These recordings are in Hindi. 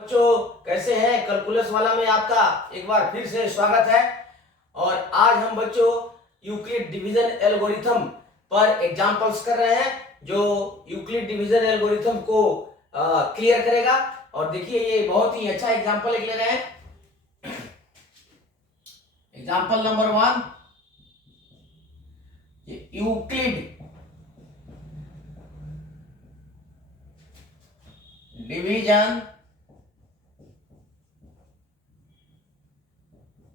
बच्चों कैसे हैं। कैलकुलस वाला में आपका एक बार फिर से स्वागत है। और आज हम बच्चों यूक्लिड डिवीजन एल्गोरिथम पर एग्जांपल्स कर रहे हैं जो यूक्लिड डिवीजन एल्गोरिथम को क्लियर करेगा। और देखिए ये बहुत ही अच्छा एग्जांपल ले रहे हैं। Example number 1, Euclid division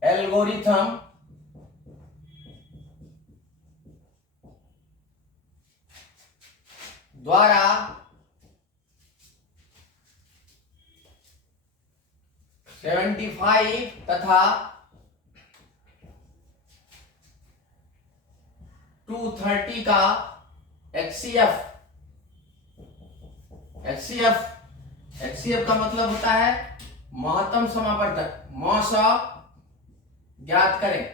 algorithm द्वारा 75 तथा 230 का HCF का मतलब होता है महत्तम समावर्तक मॉस ज्ञात करें।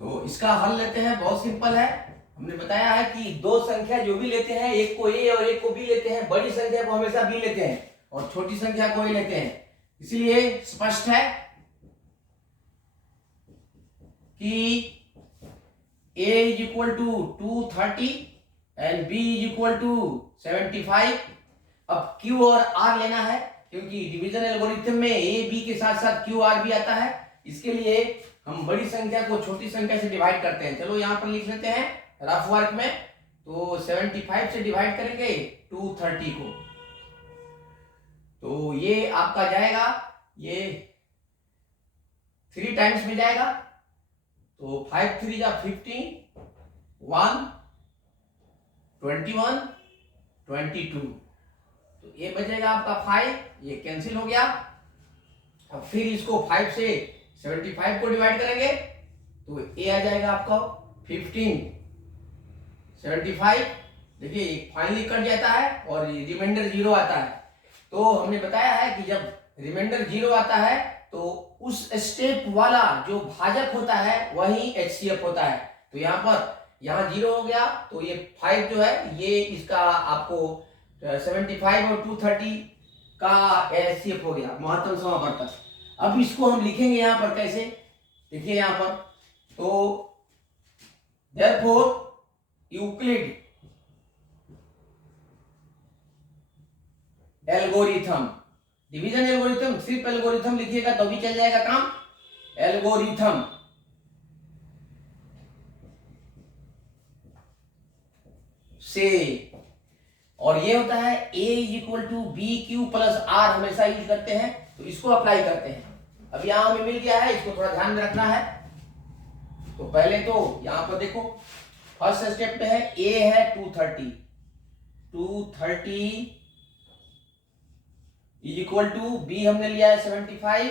तो इसका हल लेते हैं, बहुत सिंपल है। हमने बताया है कि दो संख्या जो भी लेते हैं, एक को ए और एक को बी लेते हैं, बड़ी संख्या को हमेशा बी लेते हैं और छोटी संख्या को ए लेते हैं। इसलिए स्पष्ट है कि a is equal to 230 and b is equal to 75। अब q और r लेना है क्योंकि डिवीजन एल्गोरिथम में a b के साथ साथ q r भी आता है। इसके लिए हम बड़ी संख्या को छोटी संख्या से डिवाइड करते हैं। चलो यहाँ पर लिख लेते हैं रफ वर्क में। तो 75 से डिवाइड करेंगे 230 को, तो ये आपका जाएगा, ये 3 टाइम्स में जाएगा। तो 5 3 जा 15, 1 21 22। तो ये बचेगा आपका 5, ये कैंसिल हो गया। अब फिर इसको 5 से 75 को डिवाइड करेंगे तो ए आ जाएगा आपका 15 75। देखिए फाइनली कट जाता है और रिमाइंडर 0 आता है। तो हमने बताया है कि जब रिमाइंडर 0 आता है तो उस स्टेप वाला जो भाजक होता है वही HCF होता है। तो यहाँ 0 हो गया, तो ये 5 जो है ये इसका आपको 75 और 230 का HCF हो गया, महत्तम समावर्तक। अब इसको हम लिखेंगे यहाँ पर कैसे, देखिए यहाँ पर। तो therefore Euclid algorithm, division algorithm सिर्फ एल्गोरिथम लिखिएगा तो भी चल जाएगा काम। एल्गोरिथम से, और ये होता है a is equal to B Q plus R, हमेशा यूज करते हैं तो इसको अप्लाई करते हैं। अब यहां हमें मिल गया है, इसको थोड़ा ध्यान में रखना है। तो पहले तो यहां पर देखो फर्स्ट स्टेप पे है a है 230 इज इक्वल टू बी हमने लिया है 75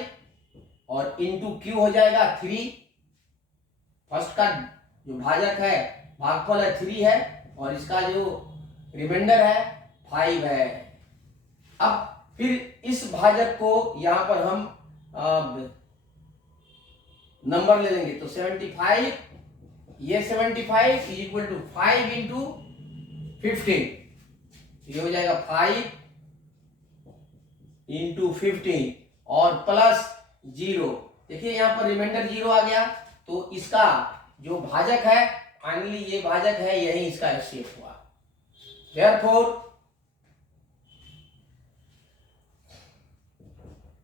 और इनटू क्यू हो जाएगा 3। फर्स्ट का जो भाजक है भागफल है 3 है और इसका जो रिमाइंडर है 5 है। अब फिर इस भाजक को यहां पर हम नंबर ले लेंगे। तो 75, ये 75 इज इक्वल टू 5 इंटू 15, ये हो जाएगा 5 इंटू 15 और प्लस 0। देखिए यहाँ पर रिमाइंडर 0 आ गया, तो इसका जो भाजक है फाइनली ये भाजक है, यही इसका HCF हुआ।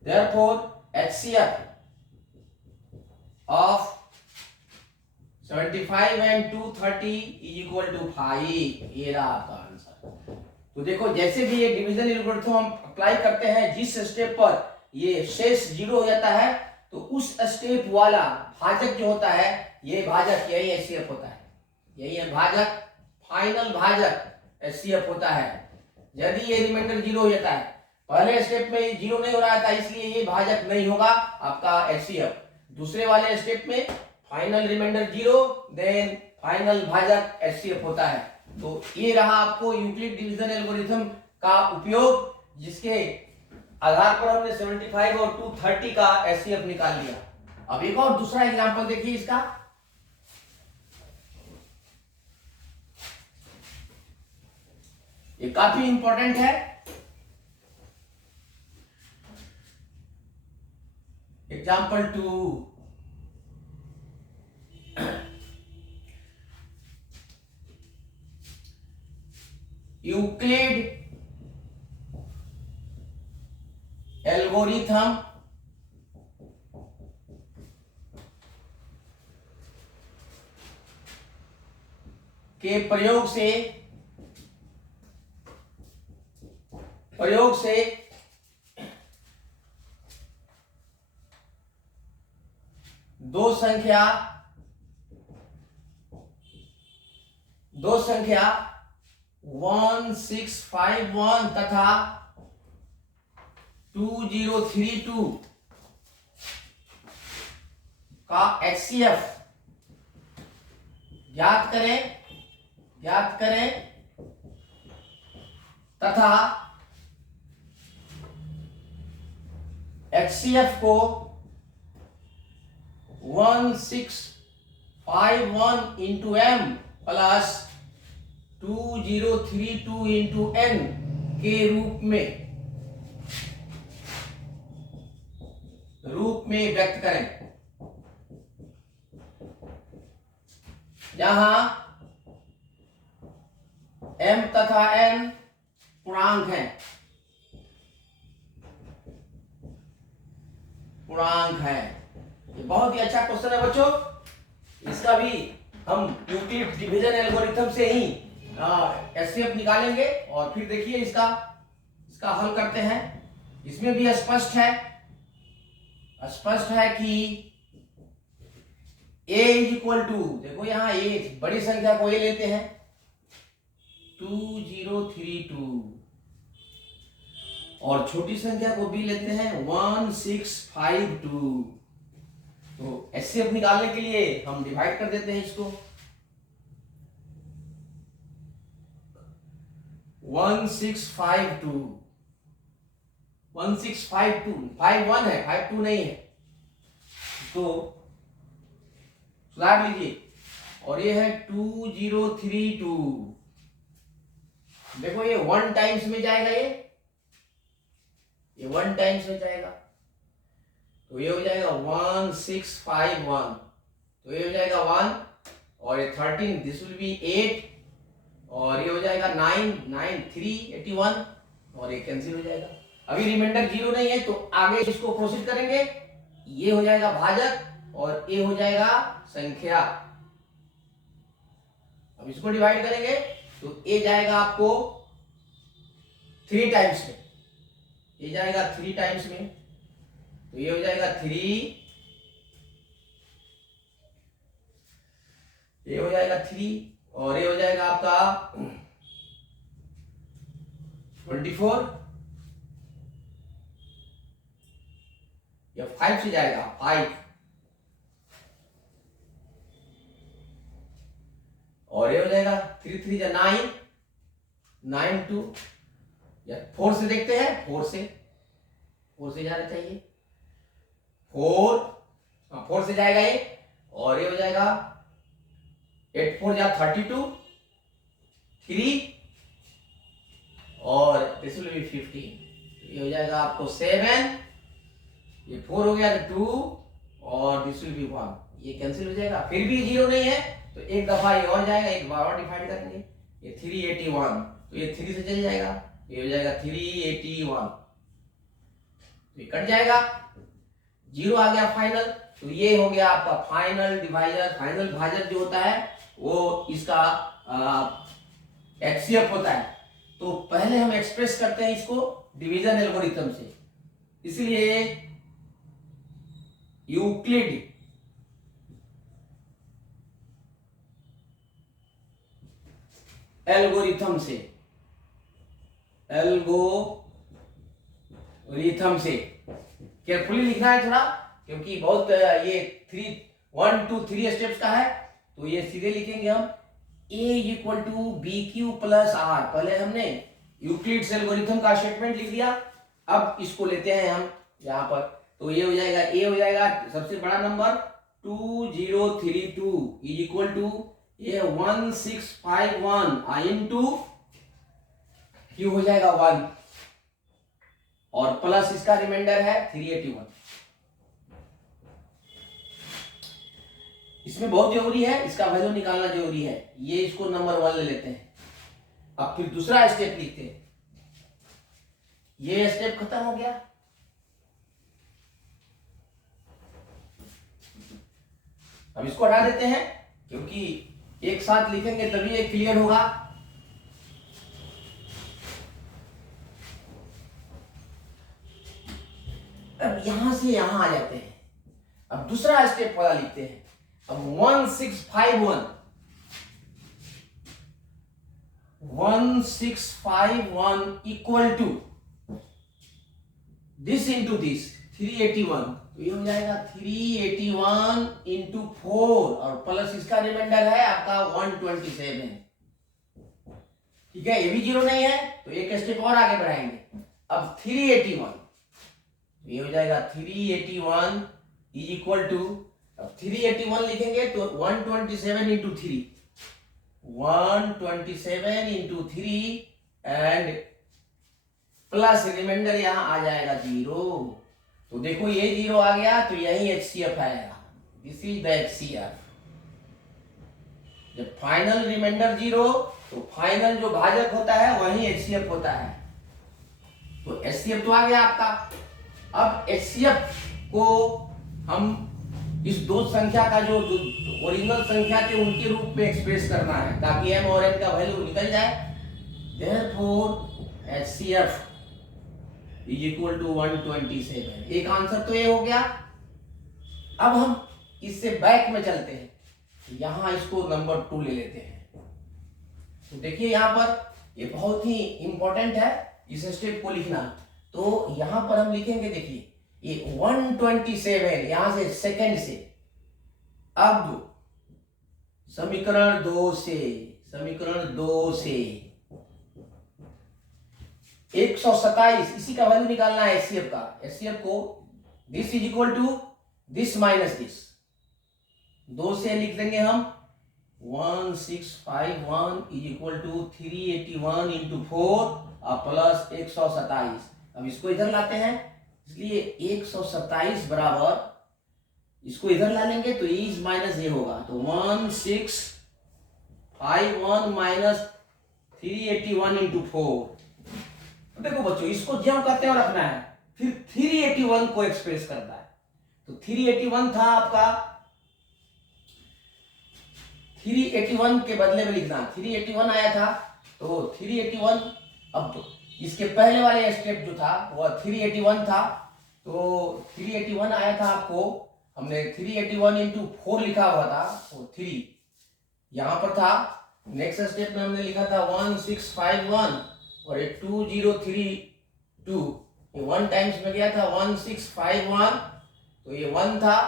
therefore HCF of 75 and 230 is equal to 5। ये रहा आपका आंसर। तो देखो जैसे भी ये डिवीजन एल्गोरिथम हम अप्लाई करते हैं, जिस स्टेप पर ये शेष 0 हो जाता है तो उस स्टेप वाला भाजक जो होता है, ये भाजक यही HCF होता है, यही है भाजक, फाइनल भाजक HCF होता है। यदि ये रिमाइंडर 0 हो जाता है, पहले स्टेप में 0 नहीं हो रहा था इसलिए ये भाजक नहीं होगा आपका HCF। दूसरे वाले स्टेप में फाइनल रिमाइंडर 0 देन फाइनल भाजक HCF होता है। तो ये रहा आपको यूक्लिड डिवीजन एल्गोरिथम का उपयोग, जिसके आधार पर हमने 75 और 230 का HCF निकाल लिया। अब एक और दूसरा एग्जांपल देखिए इसका। ये काफी इंपॉर्टेंट है। एग्जाम्पल 2, यूक्लिड एल्गोरिथम के प्रयोग से दो संख्या 1651 तथा 2032 का HCF ज्ञात करें तथा HCF को 1651 into M plus 2032 into N के रूप में व्यक्त करें, जहां M तथा N पूर्णांक है। ये बहुत ही अच्छा क्वेश्चन है बच्चों। इसका भी हम यूक्लिड डिवीजन एल्गोरिथम से ही एचसीएफ निकालेंगे और फिर देखिए इसका हल करते हैं। इसमें भी स्पष्ट है कि a इज इक्वल टू, देखो यहाँ a बड़ी संख्या को a लेते हैं 2032 और छोटी संख्या को b लेते हैं 1652। तो एचसीएफ निकालने के लिए हम डिवाइड कर देते हैं इसको 1652 51 है, 52 नहीं है, तो सुधार लीजिए। और ये है 2032, देखो ये 1 टाइम्स में जाएगा, ये 1 टाइम्स में जाएगा, तो ये हो जाएगा 1651, तो ये हो जाएगा 1 और ये 13, दिस विल बी 8 और ये हो जाएगा 9 3 81 और ये कैंसिल हो जाएगा। अभी रिमाइंडर 0 नहीं है तो आगे इसको प्रोसीड करेंगे। ये हो जाएगा भाजक और ये हो जाएगा संख्या। अब इसको डिवाइड करेंगे तो ये जाएगा आपको 3 टाइम्स में, ये जाएगा 3 टाइम्स में, तो ये हो जाएगा 3, ये हो जाएगा 3 और ये हो जाएगा आपका 24, या 5 से जाएगा 5 और ये हो जाएगा 3 3 या 9 9 2 या 4 से देखते हैं, 4 से जाना चाहिए, 4 से जाएगा ये और ये हो जाएगा 8 4 या 32 3 और दिस विल बी 15, ये हो जाएगा आपको 7, ये 4 हो गया 2 और दिस विल बी 1, ये कैंसिल हो जाएगा। फिर भी 0 नहीं है तो एक दफा ये और जाएगा, एक बार और डिवाइड करेंगे, ये 381, तो ये 3 से चल जाएगा, ये हो जाएगा 381, तो ये कट जाएगा, 0 आ गया फाइनल। तो ये हो गया आपका फाइनल डिवाइजर, फाइनल भाजक जो होता है वो इसका एचसीएफ होता है। तो पहले हम एक्सप्रेस करते हैं इसको डिवीजन एल्गोरिथम से, इसलिए यूक्लिड एल्गोरिथम से केयरफुली लिखना है थोड़ा, क्योंकि बहुत ये 1 2 3 स्टेप्स का है, तो ये सीधे लिखेंगे हम a equal to B Q plus R. पहले हमने यूक्लिड्स एल्गोरिथम का स्टेटमेंट लिख दिया, अब इसको लेते हैं हम यहाँ पर, तो ये हो जाएगा a हो जाएगा सबसे बड़ा नंबर 2032 इज इक्वल टू ये 1651 इंटू क्यू हो जाएगा 1 और प्लस इसका रिमाइंडर है 381, इसमें बहुत जरूरी है, इसका वैल्यू निकालना जरूरी है। ये इसको नंबर 1 ले लेते हैं। अब फिर दूसरा स्टेप लिखते हैं। ये स्टेप खत्म हो गया। अब इसको हटा देते हैं, क्योंकि एक साथ लिखेंगे तभी ये क्लियर होगा। अब यहां से यहां आ जाते हैं। अब दूसरा स्टेप वाला लिखते हैं। अब 1651 equal to this into this 381, तो ये हो जाएगा 381 इंटू 4 और प्लस इसका रिमाइंडर है आपका 127। ठीक है, ये भी 0 नहीं है तो एक स्टेप और आगे बढ़ाएंगे। अब 381, ये हो जाएगा 381 इज इक्वल टू, अब 381 लिखेंगे तो 127 into 3, 127 into 3 and plus remainder यहां आ जाएगा 0। तो देखो ये 0 आ गया तो यही HCF आएगा। This is the HCF। जब फाइनल रिमाइंडर 0 तो फाइनल जो भाजक होता है वही HCF होता है। तो HCF तो आ गया आपका। अब HCF को हम इस दो संख्या का जो ओरिजिनल संख्या थे उनके रूप में एक्सप्रेस करना है ताकि m और n का वैल्यू निकल जाए। Therefore HCF is equal to 127। एक आंसर तो ये हो गया। अब हम इससे बैक में चलते हैं, यहां इसको नंबर 2 ले लेते हैं। तो देखिए यहां पर ये बहुत ही इंपॉर्टेंट है इस स्टेप को लिखना। तो यहां पर हम लिखेंगे, देखिए ये 127 यहां से सेकंड से। अब समीकरण 2 से 127 इसी का वैल्यू निकालना है HCF का। HCF को this is equal to this minus this, 2 से लिख देंगे हम 1651 is equal to 381 into 4 plus 127। अब इसको इधर लाते हैं, इसलिए 127 बराबर, इसको इधर ला लेंगे तो इज माइनस ये होगा, तो 1651 माइनस 381 इंटू 4। देखो बच्चों, इसको जम करते हुए रखना है, फिर 381 को एक्सप्रेस करना है। तो 381 था आपका, 381 के बदले में लिखना, 381 आया था तो 381। अब इसके पहले वाले स्टेप जो था वो 381 था, तो 381 आया था आपको, हमने 381 इंटू 4 लिखा हुआ था, तो 3 यहां पर था। नेक्स्ट स्टेप में हमने लिखा था 1651 और ये 2032, ये 1 टाइम्स में गया था 1651, तो ये 1 था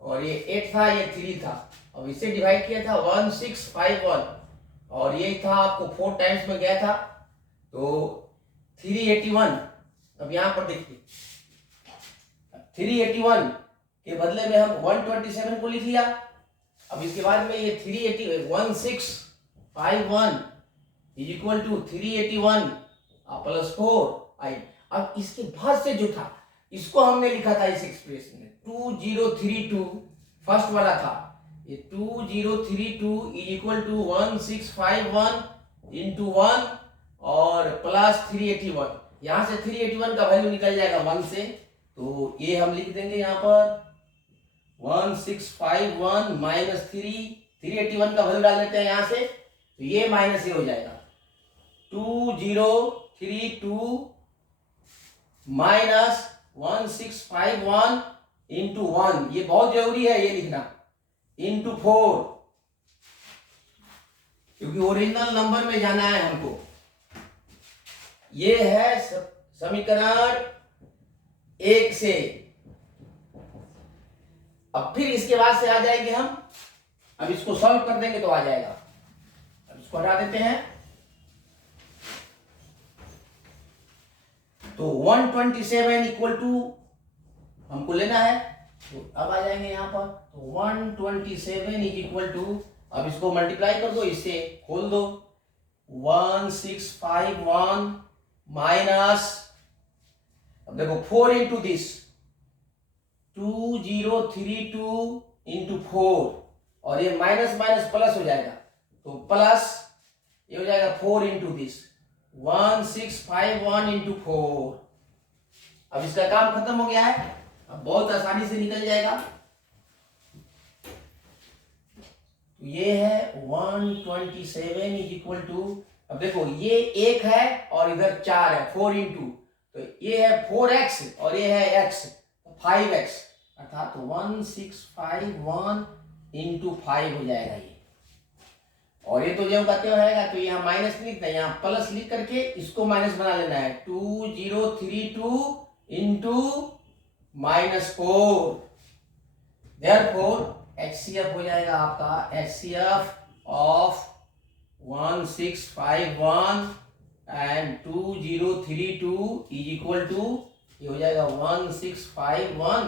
और ये 8 था, ये 3 था। अब इसे डिवाइड किया था 1651 और ये था आपको 4 टाइम्स में गया था, तो 381। अब यहां पर देखिए 381 के बदले में हम 127 को लिख लिया। अब इसके बाद में ये 1651 इज इक्वल टू 381 प्लस 4 आई। अब इसके बाद से जो था इसको हमने लिखा था इस एक्सप्रेशन में 2032, फर्स्ट वाला था ये 2032 इज इक्वल टू 1651 इंटू 1 और प्लस 381। यहां से 381 का वैल्यू निकल जाएगा 1 से, तो ये हम लिख देंगे यहां पर 1651 माइनस 381 का वैल्यू डाल देते हैं यहां से, तो ये माइनस ये हो जाएगा 2032 माइनस 1651 इंटू 1, ये बहुत जरूरी है ये लिखना, इंटू 4, क्योंकि ओरिजिनल नंबर में जाना है हमको। ये है समीकरण 1 से। अब फिर इसके बाद से आ जाएंगे हम, अब इसको सॉल्व कर देंगे तो आ जाएगा। अब इसको हटा देते हैं, तो 127 इक्वल टू हमको लेना है, तो अब आ जाएंगे यहां पर, तो 127 इज इक्वल टू, अब इसको मल्टीप्लाई कर दो, इससे खोल दो, 1651 माइनस, अब देखो 4 इंटू दिस 2032 इंटू 4, और ये माइनस माइनस प्लस हो जाएगा, तो प्लस ये हो जाएगा 4 इंटू दिस 1651 इंटू 4। अब इसका काम खत्म हो गया है, अब बहुत आसानी से निकल जाएगा। तो ये है 127 इज इक्वल टू, अब देखो ये एक है और इधर 4 है, 4 इंटू, तो ये है 4x और ये है x, तो 5x, अर्थात 1651 इंटू 5 हो जाएगा ये। और ये तो जो कहते हो रहेगा, तो यहाँ माइनस नहीं लिखना, यहाँ प्लस लिख करके इसको माइनस बना लेना है, 2032 इंटू -4। देयरफॉर HCF हो जाएगा आपका, HCF of 1651 and 2032 is equal to, ये हो जाएगा 1651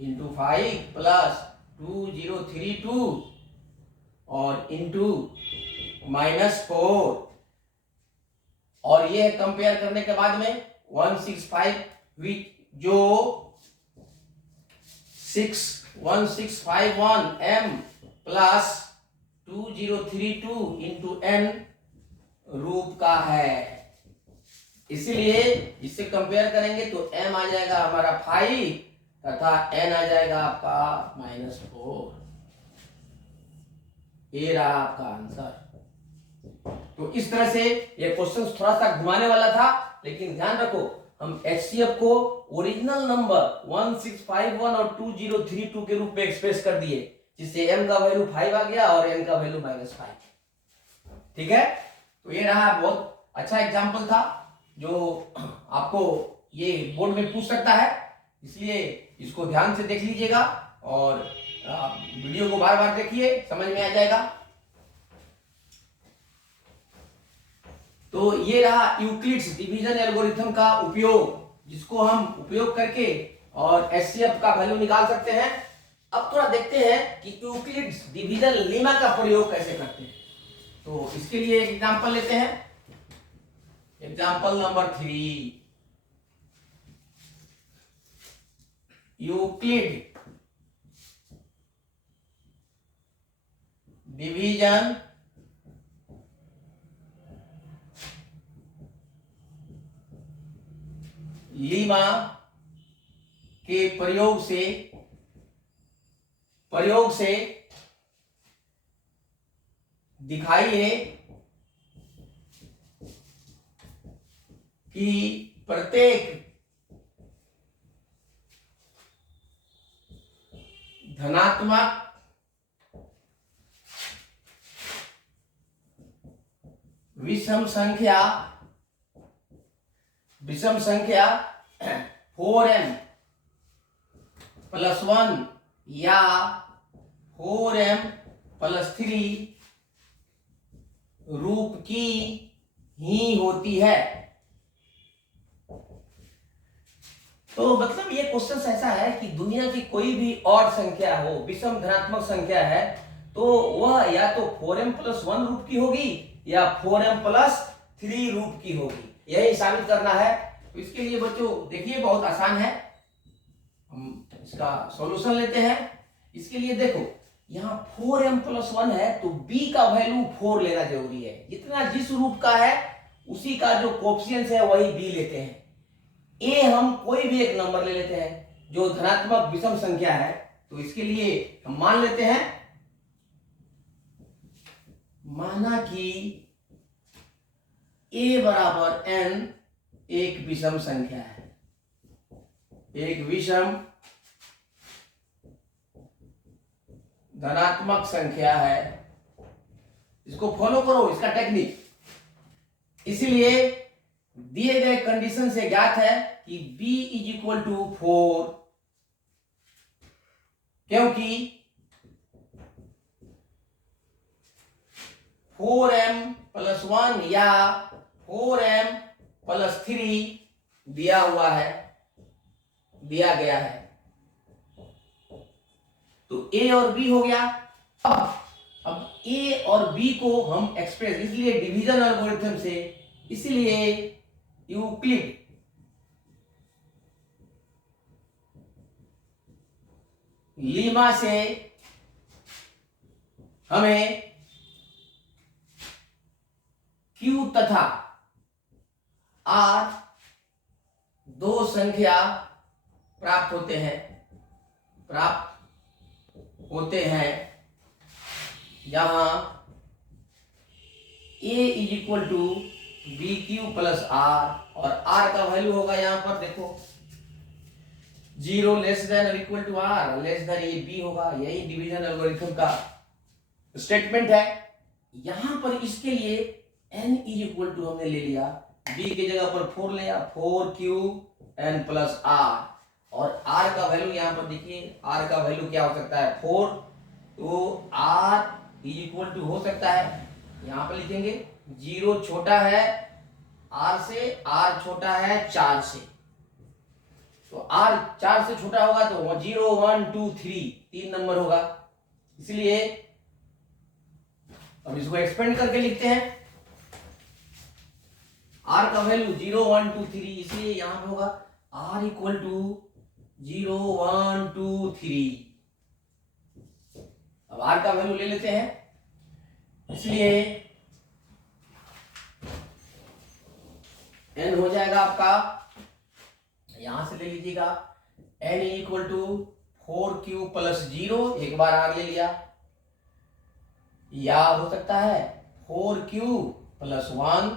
इंटू 5 प्लस 2032 और इंटू -4। और ये कंपेयर करने के बाद में 165 विच जो 1651 m प्लस 2032 इंटू n रूप का है, इसलिए इससे कंपेयर करेंगे तो m आ जाएगा हमारा 5 तथा n आ जाएगा आपका -4। ये रहा आपका आंसर। तो इस तरह से ये क्वेश्चन थोड़ा सा घुमाने वाला था, लेकिन ध्यान रखो हम HCF को ओरिजिनल नंबर 1651 और 2032 के रूप में एक्सप्रेस कर दिए, जिससे m का वैल्यू 5 आ गया और n का वैल्यू -5। ठीक है, तो ये रहा, बहुत अच्छा एग्जांपल था जो आपको ये बोर्ड में पूछ सकता है, इसलिए इसको ध्यान से देख लीजिएगा और वीडियो को बार बार देखिए, समझ में आ जाएगा। तो ये रहा यूक्लिड्स डिवीजन एल्गोरिथम का उपयोग, जिसको हम उपयोग करके और HCF का वैल्यू निकाल सकते हैं। अब थोड़ा देखते हैं कि यूक्लिड्स डिवीजन लेमा का प्रयोग कैसे करते हैं। तो इसके लिए एक एग्जांपल लेते हैं, example number 3। Euclid division Lima के प्रयोग से दिखाइए कि प्रत्येक धनात्मक विषम संख्या 4m + 1 या 4m + 3 रूप की ही होती है। तो मतलब ये क्वेश्चन ऐसा है कि दुनिया की कोई भी और संख्या हो, विषम धनात्मक संख्या है, तो वह या तो 4m + 1 रूप की होगी या 4m + 3 रूप की होगी, यही साबित करना है। तो इसके लिए बच्चों देखिए बहुत आसान है, हम इसका सॉल्यूशन लेते हैं। इसके लिए देखो यहाँ 4m + 1 है, तो b का वैल्यू 4 लेना जरूरी है। जितना जिस रूप का है उसी का जो कोएफिशिएंट है वही b लेते हैं। a हम कोई भी एक नंबर ले लेते हैं जो धनात्मक विषम संख्या है। तो इसके लिए हम मान लेते हैं, माना कि a = n एक विषम संख्या है, एक विषम धनात्मक संख्या है। इसको फॉलो करो, इसका टेक्निक। इसलिए दिए गए कंडीशन से ज्ञात है कि b = 4, क्योंकि 4m + 1 या 4m + 3 दिया हुआ है, दिया गया है। तो a और b हो गया। अब a और b को हम एक्सप्रेस, इसलिए डिवीजन एल्गोरिथम से, इसलिए यूक्लिड लीमा से हमें Q तथा R दो संख्या प्राप्त होते हैं जहां A is equal to B Q plus R, और R का वैल्यू होगा यहां पर देखो 0 लेस देन और equal to R, less than ये बी होगा। यही डिवीजन एल्गोरिथम का स्टेटमेंट है। यहां पर इसके लिए n इज इक्वल टू हमने ले लिया, b की जगह पर 4 लिया, 4qn प्लस r, और r का वैल्यू यहां पर देखिए, r का वैल्यू क्या हो सकता है 4, तो r इज इक्वल टू हो सकता है, यहां पर लिखेंगे 0 छोटा है r से, r छोटा है 4 से, तो r 4 से छोटा होगा तो 0 1 2 3 3 नंबर होगा। इसलिए अब इसको एक्सपेंड करके लिखते हैं, r का वैल्यू 0 1 2 3, इसलिए यहां पे होगा r इक्वल टू 0 1 2 3। अब r का वैल्यू ले लेते हैं, इसलिए n हो जाएगा आपका, यहां से ले लीजिएगा n equal to 4q plus 0, एक बार r ले लिया, या हो सकता है 4q प्लस 1,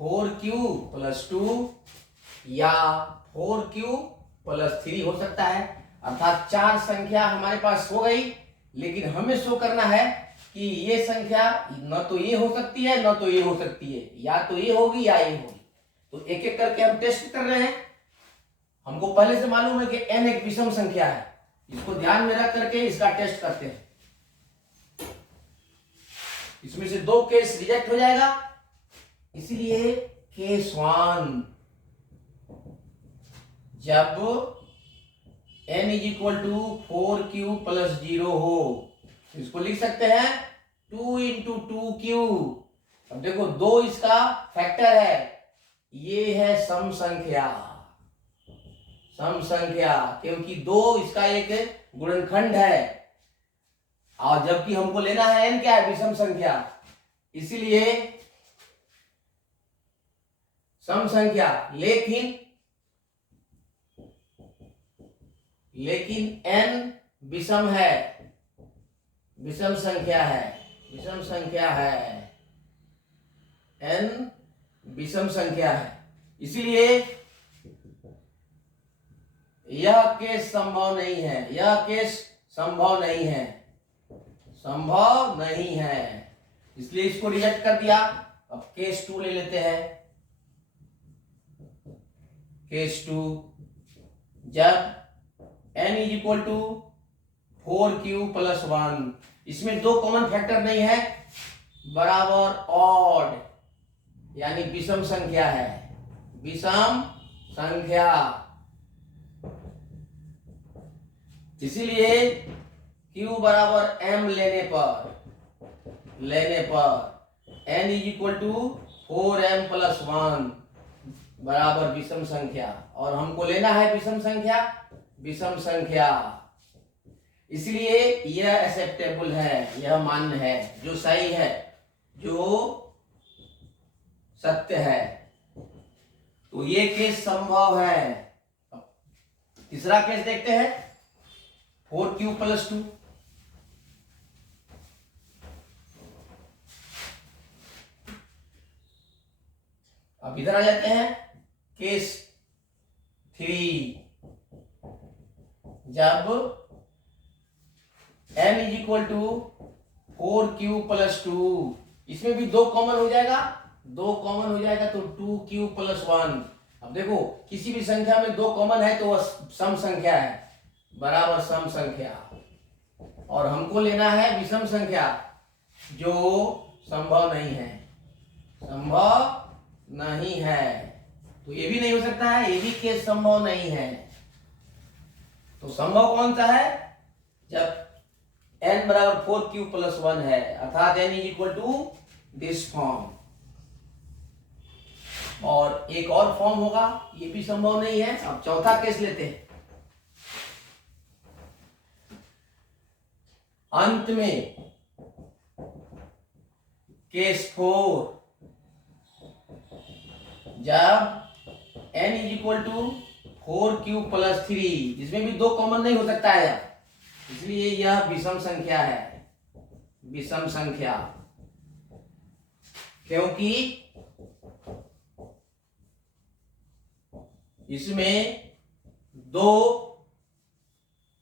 4q प्लस 2, या 4q प्लस 3 हो सकता है। अर्थात 4 संख्या हमारे पास हो गई, लेकिन हमें शो करना है कि ये संख्या न तो ये हो सकती है न तो ये हो सकती है, या तो ये होगी या ये होगी। तो एक एक करके हम टेस्ट कर रहे हैं। हमको पहले से मालूम है कि n एक विषम संख्या है, इसको ध्यान में रख करके इसका टेस्ट करते हैं। इसमें से 2 केस रिजेक्ट हो जाएगा, इसलिए केस 1, जब n is equal to 4q plus 0 हो, इसको लिख सकते हैं 2 इंटू 2q। अब देखो 2 इसका फैक्टर है, ये है सम संख्या, क्योंकि 2 इसका एक गुणनखंड है, और जबकि हमको लेना है n क्या है, विषम संख्या, इसीलिए सम संख्या, लेकिन n विषम है, विषम संख्या है, n विषम संख्या है, इसलिए यह केस संभव नहीं है, इसलिए इसको रिजेक्ट कर दिया। अब केस 2 ले लेते हैं। केस 2, जब n is equal to 4q plus 1, इसमें 2 कॉमन फैक्टर नहीं है, बराबर ऑड, यानी विषम संख्या है, इसीलिए q बराबर m लेने पर n is equal to 4m plus 1 बराबर विषम संख्या, और हमको लेना है विषम संख्या, इसलिए यह एक्सेप्टेबल है, यह मान्य है, जो सही है, जो सत्य है। तो ये केस संभव है। तीसरा केस देखते हैं, 4q प्लस 2। अब इधर आ जाते हैं, केस 3, जब n is equal to 4q plus 2, इसमें भी 2 कॉमन हो जाएगा, तो 2q प्लस 1। अब देखो किसी भी संख्या में 2 कॉमन है तो वह सम संख्या है, बराबर सम संख्या, और हमको लेना है विषम संख्या, जो संभव नहीं है, तो ये भी नहीं हो सकता है, ये भी केस संभव नहीं है। तो संभव कौन सा है, जब n बराबर 4q प्लस 1 है, अर्थात n is equal to this form, और एक और फॉर्म होगा, ये भी संभव नहीं है। अब चौथा केस लेते हैं, अंत में केस 4, जब n is equal to 4q plus 3, इसमें भी 2 कॉमन नहीं हो सकता है, इसलिए यह विषम संख्या है, विषम संख्या, क्योंकि इसमें 2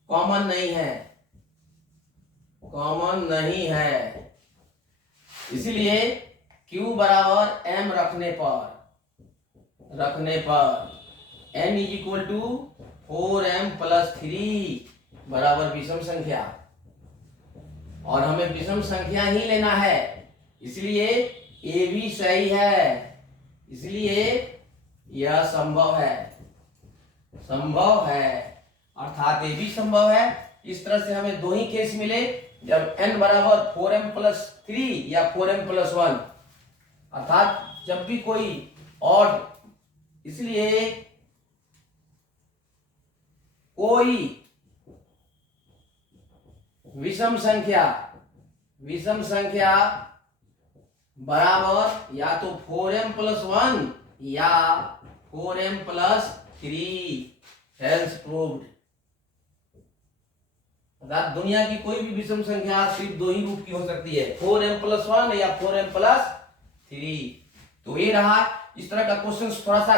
कॉमन नहीं है, कॉमन नहीं है, इसलिए q बराबर m रखने पर n is equal to 4m plus 3 बराबर विषम संख्या, और हमें विषम संख्या ही लेना है, इसलिए ये भी सही है, इसलिए यह संभव है, संभव है, अर्थात ये भी संभव है। इस तरह से हमें 2 ही केस मिले, जब n बराबर 4m प्लस 3 या 4m प्लस 1, अर्थात जब भी कोई और, इसलिए कोई विषम संख्या बराबर या तो 4m प्लस 1 या 4m प्लस 3, हेल्स प्रूव्ड। अर्थात दुनिया की कोई भी विषम संख्या सिर्फ 2 ही रूप की हो सकती है, 4m प्लस 1 या 4m प्लस 3। तो ये रहा, इस तरह का क्वेश्चन थोड़ा सा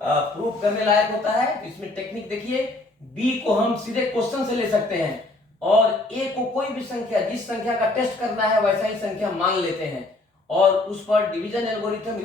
प्रूव करने लायक होता है। तो इसमें टेक्निक देखिए, बी को हम सीधे क्वेश्चन से ले सकते हैं, और ए को कोई भी संख्या, जिस संख्या का टेस्ट करना है वैसा ही संख्या मान लेते हैं, और उस पर डिवीजन एल्गोरिथम